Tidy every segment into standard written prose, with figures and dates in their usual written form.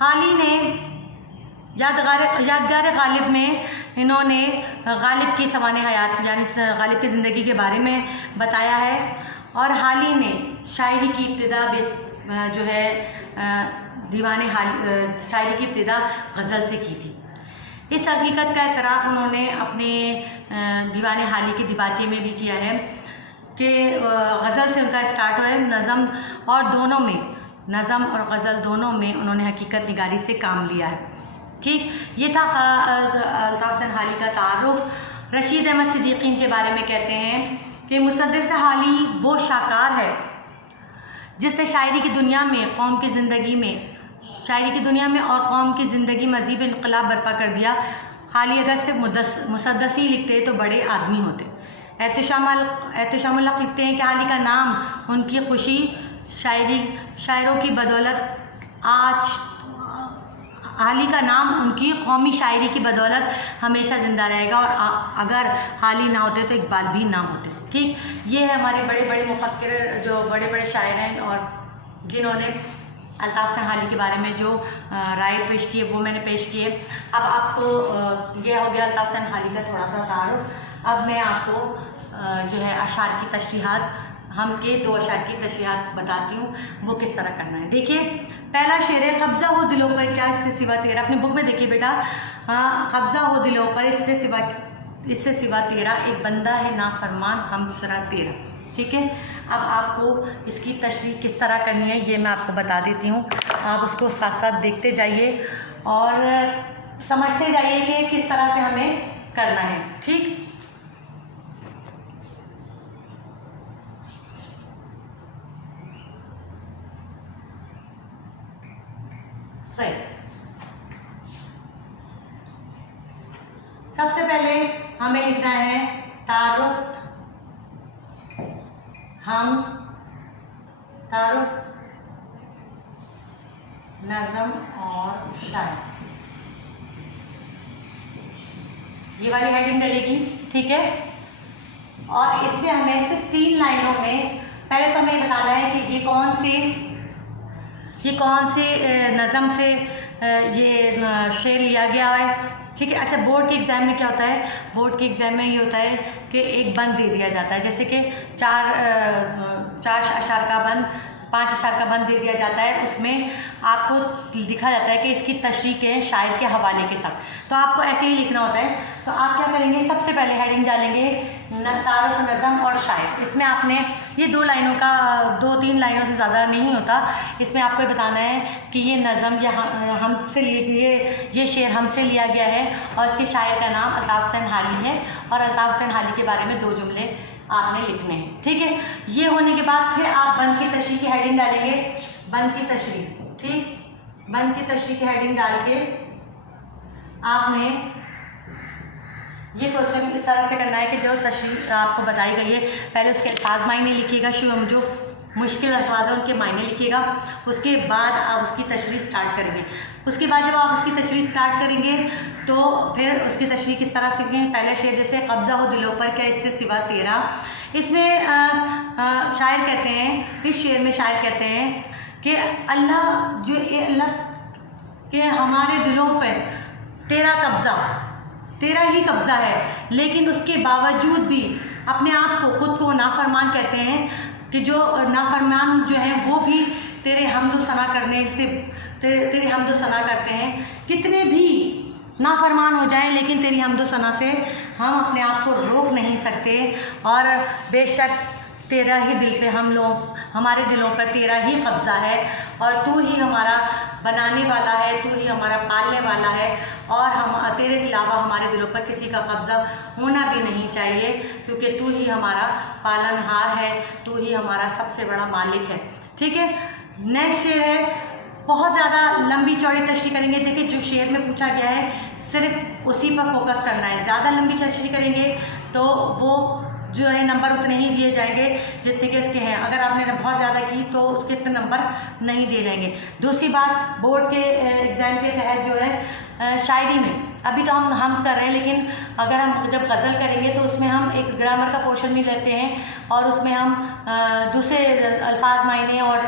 حالی نے یادگار غالب میں انہوں نے غالب کی سوانح حیات یعنی غالب کی زندگی کے بارے میں بتایا ہے، اور حالی نے شاعری کی ابتدا جو ہے شاعری کی ابتدا غزل سے کی تھی۔ اس حقیقت کا اعتراف انہوں نے اپنے دیوان حالی کے دیباچے میں بھی کیا ہے کہ غزل سے ان کا اسٹارٹ ہوا ہے، نظم اور غزل دونوں میں انہوں نے حقیقت نگاری سے کام لیا ہے۔ ٹھیک، یہ تھا الطاف حسین حالی کا تعارف۔ رشید احمد صدیقی کے بارے میں کہتے ہیں کہ مصدق حالی وہ شاہکار ہے جس نے شاعری کی دنیا میں اور قوم کی زندگی مذہب انقلاب برپا کر دیا۔ حالی اگر صرف مسدسی لکھتے تو بڑے آدمی ہوتے۔ احتشام الحق لکھتے ہیں کہ حالی کا نام ان کی خوشی شاعروں کی بدولت حالی کا نام ان کی قومی شاعری کی بدولت ہمیشہ زندہ رہے گا، اور اگر حالی نہ ہوتے تو اقبال بھی نہ ہوتے۔ ٹھیک، یہ ہے ہمارے بڑے بڑے مفکر جو بڑے بڑے شاعر ہیں اور جنہوں نے الطاف حسین حالی کے بارے میں جو رائے پیش کی ہے وہ میں نے پیش کی ہے۔ اب آپ کو یہ ہو گیا الطاف حسین حالی کا تھوڑا سا تعارف۔ اب میں آپ کو جو ہے اشعار کی تشریحات، ہم کے 2 اشعار کی تشریحات بتاتی ہوں، وہ کس طرح کرنا ہے۔ دیکھیے، پہلا شعر ہے، قبضہ ہو دلوں پر کیا اس سے سوا تیرا۔ اپنے بک میں دیکھیے بیٹا، قبضہ ہو دلوں پر اس سے سوا تیرا، ایک بندہ ہے نافرمان ہمسرا تیرا۔ ٹھیک ہے، اب آپ کو اس کی تشریح کس طرح کرنی ہے یہ میں آپ کو بتا دیتی ہوں، آپ اس کو ساتھ ساتھ دیکھتے جائیے اور سمجھتے جائیے کہ کس طرح سے ہمیں کرنا ہے۔ ٹھیک، صحیح۔ سب سے پہلے ہمیں لکھنا ہے تعارف نظم اور شاعر، یہ والی ہیڈنگ ڈلے گی۔ ٹھیک ہے، اور اس میں ہمیں صرف 3 لائنوں میں پہلے تو ہمیں بتانا ہے کہ یہ کون سی نظم سے یہ شعر لیا گیا ہے۔ ٹھیک ہے، اچھا بورڈ کے ایگزام میں کیا ہوتا ہے؟ بورڈ کے ایگزام میں یہ ہوتا ہے کہ ایک بند دے دیا جاتا ہے، جیسے کہ 4 اشعار کا بند، 5 اشعار کا بند دے دیا جاتا ہے، اس میں آپ کو دکھا جاتا ہے کہ اس کی تشریح کے شاعر کے حوالے کے ساتھ، تو آپ کو ایسے ہی لکھنا ہوتا ہے۔ تو آپ کیا کریں گے، سب سے پہلے ہیڈنگ ڈالیں گے تعارف نظم اور شاعر۔ اس میں آپ نے یہ 2 لائنوں کا 2-3 لائنوں سے زیادہ نہیں ہوتا، اس میں آپ کو بتانا ہے کہ یہ نظم یہ شعر ہم سے لیا گیا ہے اور اس کے شاعر کا نام الطاف حسین حالی ہے، اور الطاف حسین حالی کے بارے میں 2 جملے آپ نے لکھنے ہیں۔ ٹھیک ہے، یہ ہونے کے بعد پھر آپ بند کی تشریح کی ہیڈنگ ڈالیں گے، بند کی تشریح۔ ٹھیک، بند کی تشریح کی ہیڈنگ ڈال کے آپ نے یہ کوشچن اس طرح سے کرنا ہے کہ جو تشریح آپ کو بتائی گئی ہے پہلے اس کے الفاظ معنی لکھیے گا، جو مشکل الفاظ ہیں ان کے معنی لکھیے گا، اس کے بعد آپ اس کی تشریح سٹارٹ کریں گے۔ اس کے بعد جب آپ اس کی تشریح سٹارٹ کریں گے تو پھر اس کی تشریح کس طرح سے کریں۔ پہلا شعر جیسے قبضہ ہو دلوں پر کیا اس سے سوا تیرا، اس میں شاعر کہتے ہیں، اس شعر میں شاعر کہتے ہیں کہ اللہ کہ ہمارے دلوں پر تیرا ہی قبضہ ہے، لیکن اس کے باوجود بھی اپنے آپ کو خود کو نافرمان کہتے ہیں کہ جو نافرمان جو ہیں وہ بھی تیرے حمد و ثنا کرتے ہیں، کتنے بھی نافرمان ہو جائیں لیکن تیری حمد و ثنا سے ہم اپنے آپ کو روک نہیں سکتے، اور بے شک تیرا ہی دل پہ ہمارے دلوں پر تیرا ہی قبضہ ہے، اور تو ہی ہمارا بنانے والا ہے، تو ہی ہمارا پالنے والا ہے، اور تیرے علاوہ ہمارے دلوں پر کسی کا قبضہ ہونا بھی نہیں چاہیے، کیونکہ تو ہی ہمارا پالنہار ہے، تو ہی ہمارا سب سے بڑا مالک ہے۔ ٹھیک ہے، نیکسٹ شعر ہے، بہت زیادہ لمبی چوڑی تشریح کریں گے۔ دیکھیں جو شعر میں پوچھا گیا ہے صرف اسی پر فوکس کرنا ہے، زیادہ لمبی تشریح کریں گے تو وہ جو ہے نمبر اتنے ہی دیے جائیں گے جتنے کہ اس کے ہیں، اگر آپ نے بہت زیادہ کی تو اس کے اتنے نمبر نہیں دیے جائیں گے۔ دوسری بات، بورڈ کے ایگزام کے تحت جو ہے ابھی تو ہم کر رہے ہیں، لیکن اگر ہم جب غزل کریں گے تو اس میں ہم ایک گرامر کا پورشن بھی لیتے ہیں اور اس میں ہم دوسرے الفاظ معنی اور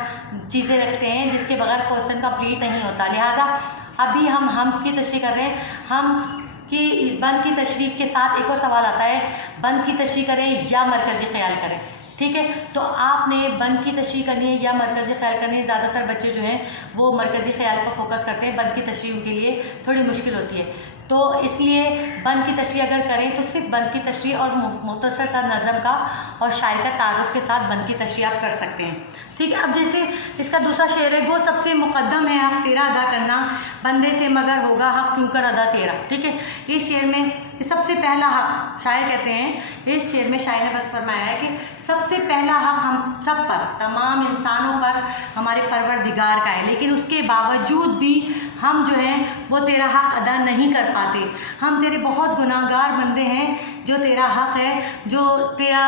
چیزیں رکھتے ہیں جس کے بغیر کوشچن کمپلیٹ نہیں ہوتا. لہٰذا ابھی ہم کی تشریح کر رہے ہیں. ہم کی اس بند کی تشریح کے ساتھ ایک اور سوال آتا ہے، بند کی تشریح کریں یا مرکزی خیال کریں. ٹھیک ہے، تو آپ نے بند کی تشریح کرنی ہے یا مرکزی خیال کرنی ہے. زیادہ تر بچے جو ہیں وہ مرکزی خیال پر فوکس کرتے ہیں، بند کی تشریح ان کے لیے تھوڑی مشکل ہوتی ہے. تو اس لیے بند کی تشریح اگر کریں تو صرف بند کی تشریح اور مختصر سا نظم کا اور شاعر کا تعارف کے ساتھ بند کی تشریح آپ کر سکتے ہیں. ٹھیک ہے، اب جیسے اس کا دوسرا شعر ہے، وہ سب سے مقدم ہے حق تیرا ادا کرنا، بندے سے مگر ہوگا حق کیوں کر ادا تیرا. ٹھیک ہے، اس شعر میں سب سے پہلا حق شاعر کہتے ہیں، اس شعر میں شاعر نے فرمایا ہے کہ سب سے پہلا حق ہم سب پر، تمام انسانوں پر ہمارے پروردگار کا ہے، لیکن اس کے باوجود بھی ہم جو ہیں وہ تیرا حق ادا نہیں کر پاتے. ہم تیرے بہت گناہ گار بندے ہیں، جو تیرا حق ہے، جو تیرا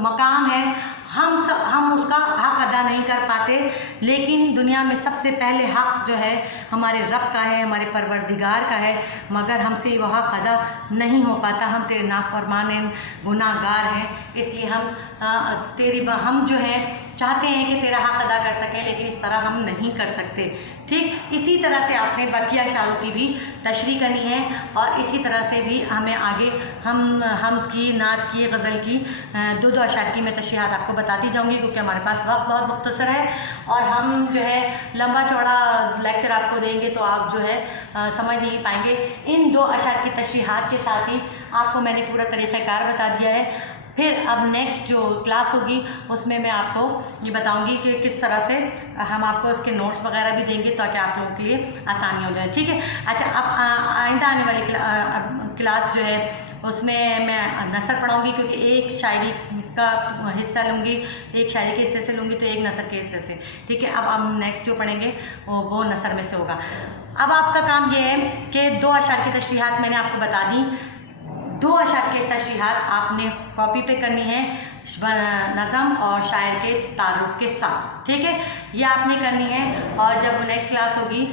مقام ہے، ہم اس کا حق ادا نہیں کر پاتے. لیکن دنیا میں سب سے پہلے حق جو ہے ہمارے رب کا ہے، ہمارے پروردگار کا ہے، مگر ہم سے وہ حق ادا نہیں ہو پاتا. ہم تیرے نافرمان ہیں، گناہ گار ہیں، اس لیے ہم جو ہے چاہتے ہیں کہ تیرا حق ادا کر سکیں، لیکن اس طرح ہم نہیں کر سکتے. ٹھیک، اسی طرح سے آپ نے بقیہ اشعاروں کی بھی تشریح کرنی ہے اور اسی طرح سے بھی ہمیں آگے ہم کی، نعت کی، غزل کی دو اشعار کی میں تشریحات آپ کو بتاتی جاؤں گی، کیونکہ ہمارے پاس وقت بہت مختصر ہے اور ہم جو ہے لمبا چوڑا لیکچر آپ کو دیں گے تو آپ جو ہے سمجھ نہیں پائیں گے. ان دو اشعار کی تشریحات کے ساتھ ہی آپ کو میں نے پورا طریقہ کار بتا دیا ہے. پھر اب نیکسٹ جو کلاس ہوگی اس میں آپ کو یہ بتاؤں گی کہ کس طرح سے ہم آپ کو اس کے نوٹس وغیرہ بھی دیں گے تاکہ آپ لوگوں کے لیے آسانی ہو جائے. ٹھیک ہے، اچھا اب آئندہ آنے والی کلاس جو ہے اس میں نثر پڑھاؤں گی، کیونکہ ایک شاعری کا حصہ لوں گی، ایک شاعری کے حصے سے لوں گی تو ایک نثر کے حصے سے. ٹھیک ہے، اب ہم نیکسٹ جو پڑھیں گے وہ نثر میں سے ہوگا. اب آپ کا کام یہ ہے کہ دو اشعار کی تشریحات میں نے آپ کو بتا دی. دو اشعار کی تشریحات آپ نے کاپی پہ کرنی ہے نظم اور شاعر کے تعارف کے ساتھ. ٹھیک ہے، یہ آپ نے کرنی ہے اور جب نیکسٹ کلاس ہوگی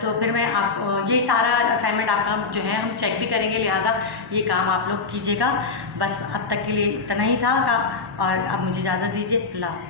تو پھر میں آپ یہ سارا اسائنمنٹ آپ کا جو ہے ہم چیک بھی کریں گے، لہٰذا یہ کام آپ لوگ کیجیے گا. بس اب تک کے لیے اتنا ہی تھا اور اب مجھے اجازت دیجیے. اللہ